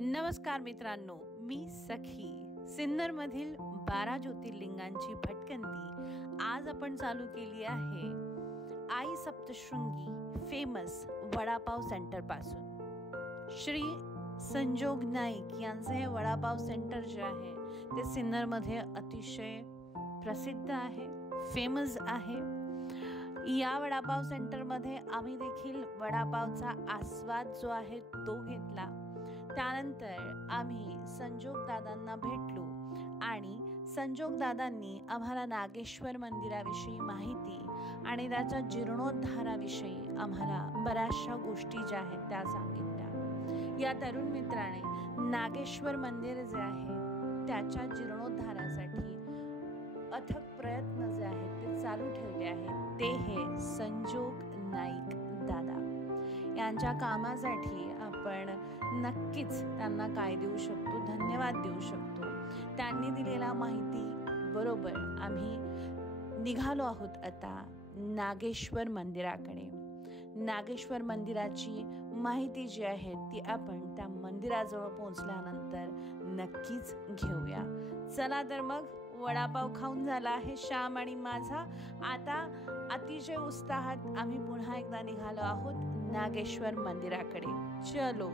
नमस्कार मित्रांनो, मी सखी. सिन्नरमधील 12 ज्योतिर्लिंगांची भटकंती आज आपण चालू केली आहे आई सप्तशृंगी फेमस वडापाव सेंटर पासून. श्री संजोग नाईक यांचे हे वडापाव सेंटर जे आहे ते सिन्नरमध्ये अतिशय प्रसिद्ध आहे, फेमस आहे. या वडापाव सेंटरमध्ये आम्ही देखील वडापावचा आस्वाद जो आहे तो घेतला. त्यानंतर आम्ही संजोग दादांना भेटलो आणि संजोग दादांनी आम्हाला नागेश्वर मंदिराविषयी माहिती आणि त्याच्या जीर्णोद्धाराविषयी आम्हाला बऱ्याचशा गोष्टी ज्या आहेत त्या सांगितल्या. या तरुण मित्राने नागेश्वर मंदिर जे आहे त्याच्या जीर्णोद्धारासाठी अथक प्रयत्न जे आहेत ते चालू ठेवले आहेत. ते हे संजोग नाईक दादा यांच्या कामासाठी आपण नक्कीच त्यांना काय देऊ शकतो, धन्यवाद देऊ शकतो. त्यांनी दिलेल्या माहिती बरोबर आम्ही निघालो आहोत आता नागेश्वर मंदिराकडे. नागेश्वर मंदिराची माहिती जी आहे ती आपण त्या मंदिराजवळ पोहोचल्यानंतर नक्कीच घेऊया. चला तर मग, वडापाव खाऊन झाला आहे श्याम आणि माझा. आता अतिशय उत्साहात आम्ही पुन्हा एकदा निघालो आहोत नागेश्वर मंदिराकडे. चलो.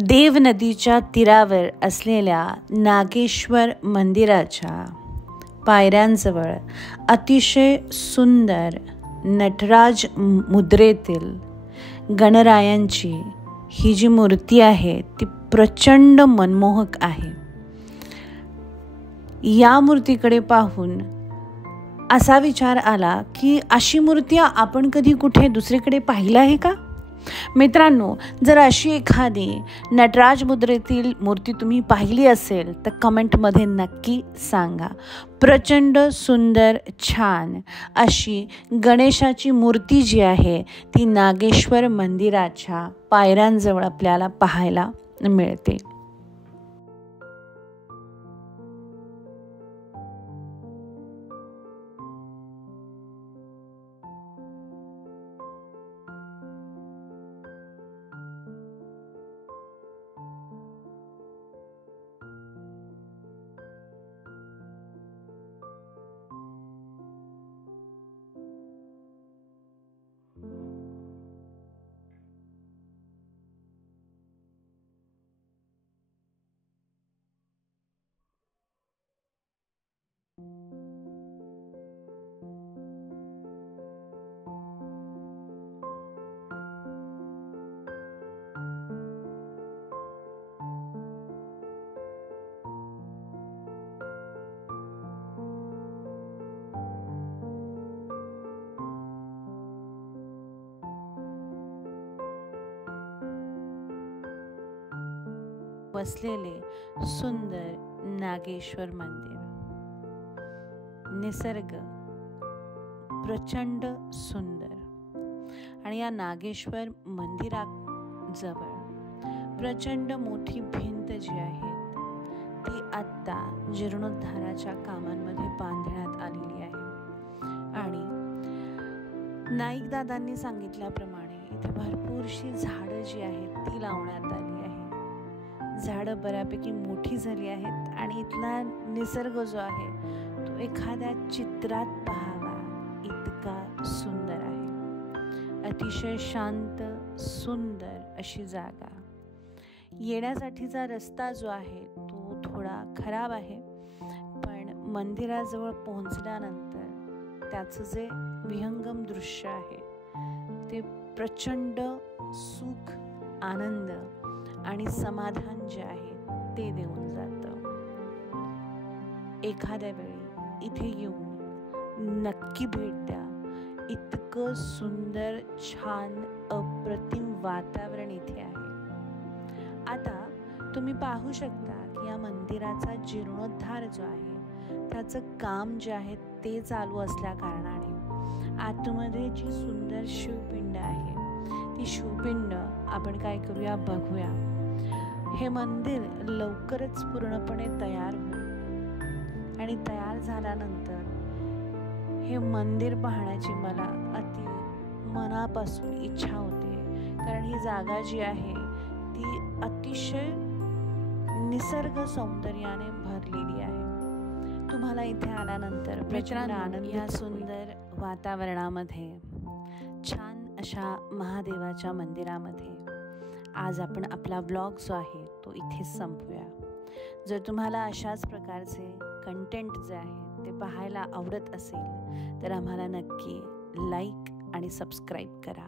देव नदीच्या तीरावर असलेल्या नागेश्वर मंदिराच्या पायऱ्यांजवळ अतिशय सुंदर नटराज मुद्रेतील गणरायांची ही जी मूर्ती आहे ती प्रचंड मनमोहक आहे. या मूर्तीकडे पाहून असा विचार आला की अशी मूर्ती आपण कधी कुठे दुसरीकडे पाहिली आहे का? मित्रांनो, जर अशी एखादी नटराज मुद्रेतील मूर्ती तुम्ही पाहिली असेल तर कमेंटमध्ये नक्की सांगा. प्रचंड सुंदर छान अशी गणेशाची मूर्ती जी आहे ती नागेश्वर मंदिराच्या पायऱ्यांजवळ आपल्याला पाहायला मिळते. वसलेले सुंदर नागेश्वर मंदिर. निसर्ग प्रचंड सुंदर आणि या नागेश्वर मंदिराजवळ प्रचंड मोठी भिंत जी आहे ती आत्ता जीर्णोद्धाराच्या कामांमध्ये बांधण्यात आलेली आहे. आणि नाईक दादांनी सांगितल्याप्रमाणे इथे भरपूरशी झाडं जी आहेत ती लावण्यात आली आहे. झाडं बऱ्यापैकी मोठी झाली आहेत आणि इथला निसर्ग जो आहे तो एखाद्या चित्रात पाहावा इतका सुंदर आहे. अतिशय शांत सुंदर अशी जागा. येण्यासाठीचा रस्ता जो आहे तो थोडा खराब आहे, पण मंदिराजवळ पोहोचल्यानंतर त्याचं जे विहंगम दृश्य आहे ते प्रचंड सुख, आनंद आणि समाधान जे आहे ते देऊन जातं. एखाद्या वेळी इथे येऊन नक्की भेट द्या. इतकं सुंदर छान अप्रतिम वातावरण इथे आहे. आता तुम्ही पाहू शकता की या मंदिराचा जीर्णोद्धार जो आहे त्याचं काम जे आहे ते चालू असल्या कारणाने आतमध्ये जी सुंदर शिवपिंड आहे ती शिवपिंड आपण काय करूया बघूया. हे मंदिर लवकरच पूर्णपणे तयार होईल आणि तयार झाल्यानंतर हे मंदिर पाहण्याची मला अति मनापासून इच्छा होते, कारण ही जागा जी आहे ती अतिशय निसर्ग सौंदर्याने भरलेली आहे. तुम्हाला इथे आल्यानंतर प्रचंड आनंद या सुंदर वातावरणामध्ये, छान अशा महादेवाच्या मंदिरामध्ये आज आपण आपला व्लॉग जो आहे तो इथेच संपवूया. जर तुम्हाला अशाच प्रकारचे कंटेंट जे आहे ते पाहायला आवडत असेल तर आम्हाला नक्की लाईक आणि सबस्क्राईब करा.